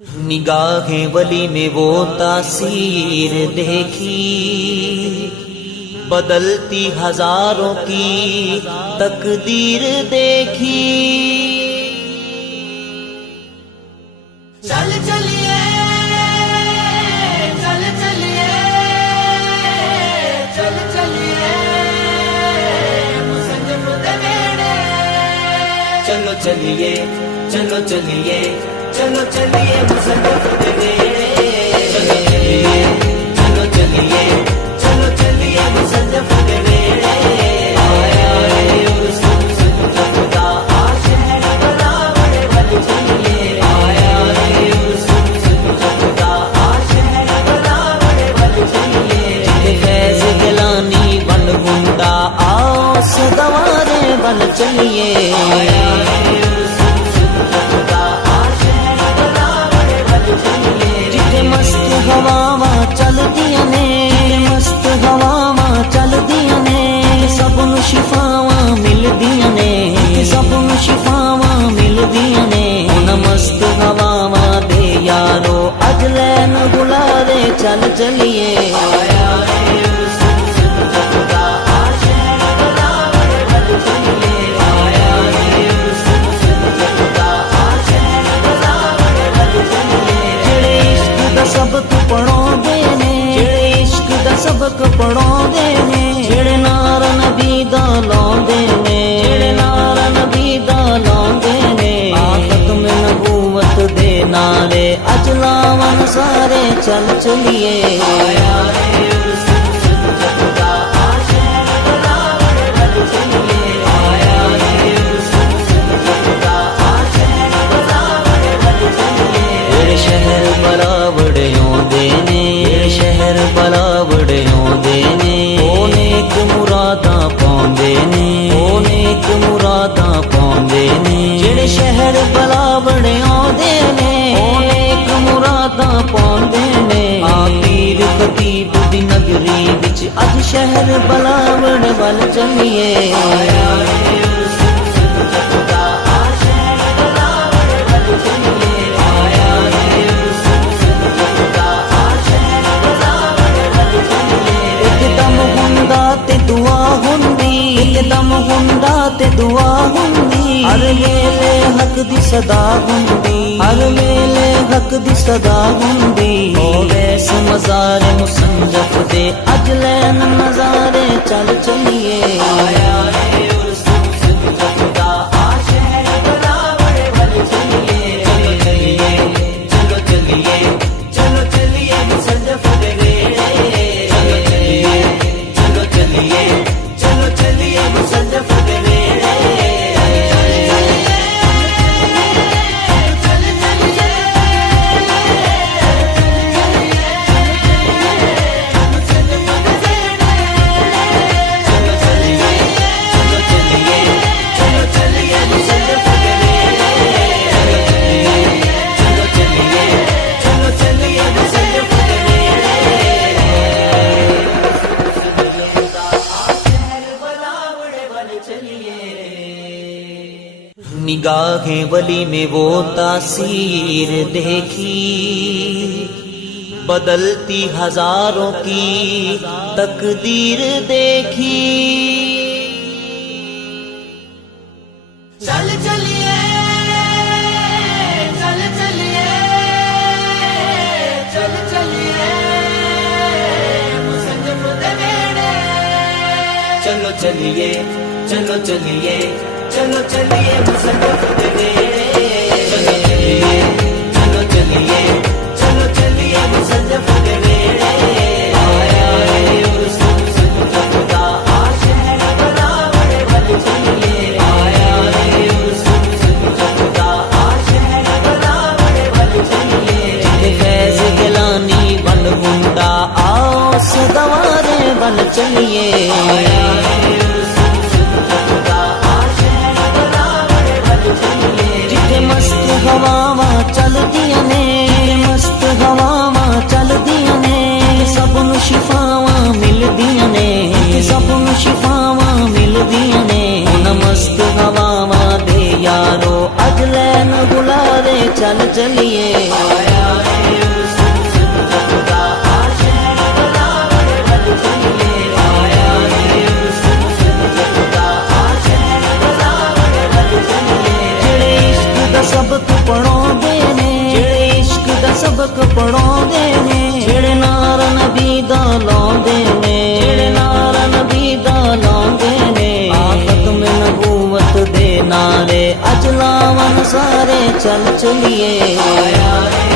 निगाहे वली में वो तासीर देखी, बदलती हजारों की तकदीर देखी। चल चलिए चल चलिए चल चलिए मुसन्निफ दे वेड़े। चलो चलिए चलो चलिए चलो चलिए मुसन्निफ दे वेड़े। चलो चलिए चलो चलिए चलो चलिए मुसन्निफ दे वेड़े। आया रे यूसुफ दा आशिक बड़ा बड़े वल चलिए। आया रे यूसुफ दा आशिक बड़ा बड़े वल चलिए। जिते फैज़ गिलानी वल हुंदा आओ सदावारे वल चलिए। आया रे हवावां चलदियां ने, मस्त हवावां चलदियां ने, सबनूं शिफावां मिलदियां ने, सबनूं शिफावां मिलदियां ने। उन्हां मस्त हवावां दे यारो अज लैन बुलारे चल चलिए। आया रे यूसुफ दा आशिक बड़ा बड़े वल चलिए। आया रे यूसुफ दा आशिक बड़ा बड़े वल चलिए। जेड़े इश्क दा सबक पढ़ाउंदे ने, जेड़े इश्क दा सबक पढ़ाउंदे ने, जेड़े नारा नबी दा लाउंदे ने, जेड़े नारा नबी दा लाउंदे ने। खत्म नबूवत दे नारे अज लावन सारे चल चलिए। आया रे यूसुफ दा आशिक बड़ा बड़े वल चलिए। आया रे यूसुफ दा आशिक बड़ा बड़े वल चलिए। जेड़े शहर बरावड़े आउंदे ने, शहर बरावड़े आउंदे ने, ओ नेक मुरादां पाउंदे ने, ओ नेक मुरादां पाउंदे ने। जेड़े शहर बरावड़े आउंदे ने, ओ नेक मुरादां पाउंदे ने। पीर खतीब दी नगरी विच अज शहर बरावड़े वल चलिए। आया रे यूसुफ दा आशिक बड़ा बड़े वल चलिए। आया रे यूसुफ दा आशिक बड़ा बड़े वल चलिए। एकदम हुंदा ते दुआ हुंदी, एकदम हुंदा ते दुआ हुंदी, हर वेले हक दी सदा हुंदी, हर वेले हक दी सदा हुंदी। ओ वैस मज़ारे मुसन्निफ दे अज लैन नज़ारे चल चलिए। आया रे यूसुफ दा आशिक बड़ा बड़े वल चलिए। चलो चलिए चलो चलिए चलो चलिए मुसन्निफ दे वेड़े। चलो चलिए चलो चलिए चलो चलिए मुसन्निफ दे वेड़े। निगाहे वली में वो तासीर देखी, बदलती हजारों की तकदीर देखी। चल चलिए चल चलिए चल चलिए मुसन्निफ दे वेड़े। चलो चलिए चलो चलिए चलो चलिए मुसन्निफ दे वेड़े। चलो चलिए चलो चलिए चलो चलिए मुसन्निफ दे वेड़े। आया रे यूसुफ दा आशिक बड़ा बड़े वल चलिए। आया रे यूसुफ दा आशिक बड़ा बड़े वल चलिए। जिते फैज़ गिलानी वल हुंदा आओ सदावारे वल चलिए। आया रे मस्त हवावां चलदियां ने, मस्त हवावां चलदियां ने, सबनूं शिफावां मिलदियां ने, सबनूं शिफावां मिलदियां ने। उन्हां मस्त हवावां दे यारो अज लैन बुलारे चल चलिए। ਸਬਕ ਪੜਾਉਂਦੇ ਨੇ, ਜਿਹੜੇ ਨਾਰ ਨਬੀ ਦਾ ਲਾਉਂਦੇ ਨੇ, ਜਿਹੜੇ ਨਾਰ ਨਬੀ ਦਾ ਲਾਉਂਦੇ ਨੇ। ਖਤਮ ਨਬੂਵਤ ਦੇ ਨਾਰੇ ਅੱਜ ਲਾਵਨ ਸਾਰੇ ਚੱਲ ਚਲੀਏ। ਆਇਆ ਰੇ